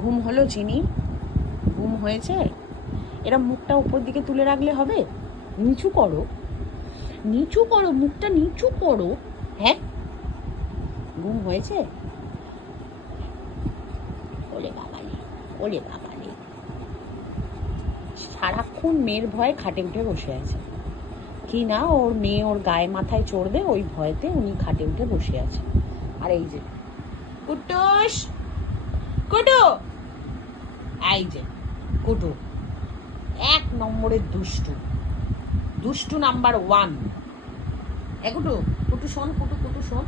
ঘুম হলো চিনি? ঘুম হয়েছে? এরা মুখটা উপর দিকে তুলে রাখলে হবে? নিচু করো, নিচু করো, মুখটা নিচু করো। হ্যাঁ, ঘুম হয়েছে? ওলে বাবালে, ওলে বাবালে, সারাক্ষণ মেয়ের ভয়ে খাটে উঠে বসে আছে। কি না ওর মেয়ে ওর গায়ে মাথায় চড়বে ওই ভয়তে উনি খাটে উঠে বসে আছে। আর এই যে কুটুস, কুটু, এই যে কুটু, 1 নম্বরের দুষ্টু, দুষ্টু নাম্বার 1। কুটু, কুটু শোন, কুটু, কুটু শোন,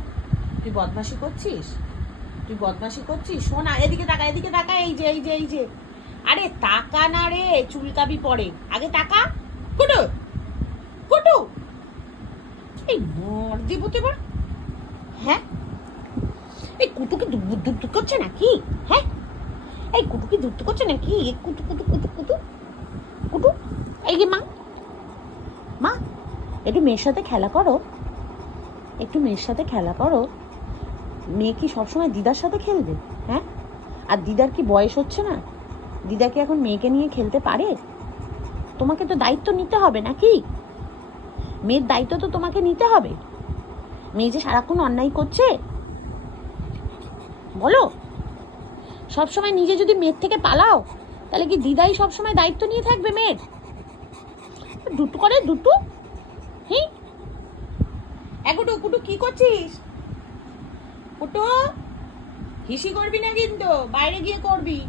তুই বদমাশি করছিস, তুই বদমাশি করছিস, শোন, এদিকে তাকা, এদিকে তাকা, এই যে এই যে এই যে, আরে তাকা না রে, চুলকাবি পরে, আগে তাকা। কুটু, কুটু, এই মর দিব তো এবার। হ্যাঁ, এই কুটু কি দুধ করছে নাকি? হ্যাঁ, এই কুটু কি দুধ করছে নাকি? কুটু কুটু কুটু কুটু কুটু, এই যে মা, মা একটু মেয়ের সাথে খেলা করো, একটু মেয়ের সাথে খেলা করো। মেয়ে কি সবসময় দিদার সাথে খেলবে? হ্যাঁ, আর দিদার কি বয়স হচ্ছে না? দিদা কি এখন মেয়েকে নিয়ে খেলতে পারে? তোমাকে তো দায়িত্ব নিতে হবে নাকি? মেয়ের দায়িত্ব তো তোমাকে নিতে হবে। মেয়ে যে সারাক্ষণ অন্যায় করছে, বলো, সবসময় নিজে যদি মেয়ের থেকে পালাও তাহলে কি দিদাই সবসময় দায়িত্ব নিয়ে থাকবে মেয়ের? দুটু করে দুটু। হ্যাঁ, কুটু, কুটু কি করছিস? কুটু, হিসি করবি না কিন্তু, বাইরে গিয়ে করবি,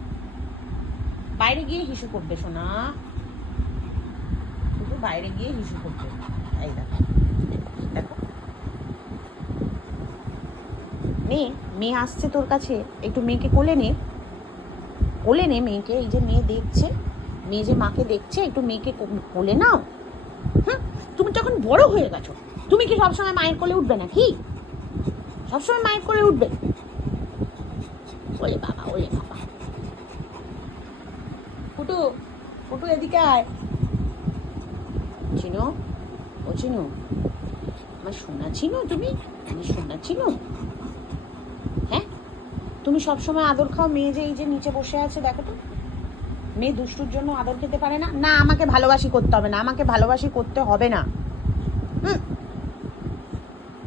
বাইরে গিয়ে হিসু করবে সোনা, কুটু বাইরে গিয়ে হিসু করবে। এই দেখো, দেখো মেয়ে, মেয়ে আসছে তোর কাছে, একটু মেয়েকে কোলে নে, কোলে নে মেয়েকে। এই যে মেয়ে দেখছে, মেয়ে যে মাকে দেখছে, একটু মেয়েকে কোলে নাও। হ্যাঁ, তুমি তো এখন বড় হয়ে গেছো, তুমি কি সবসময় মায়ের কোলে উঠবে নাকি? সবসময় মায়ের কোলে উঠবে? ওলে বাবা, ওলে বাবা। কুটু, কুটু এদিকে আয়। চিনো, ও চিনো, আমার সোনা চিনো তুমি, আমি সোনা চিনো। হ্যাঁ, তুমি সবসময় আদর খাও, মেয়ে যে এই যে নিচে বসে আছে দেখো তো, মেয়ে দুষ্টুর জন্য আদর খেতে পারে না। না, আমাকে ভালোবাসি করতে হবে না, আমাকে ভালোবাসি করতে হবে না।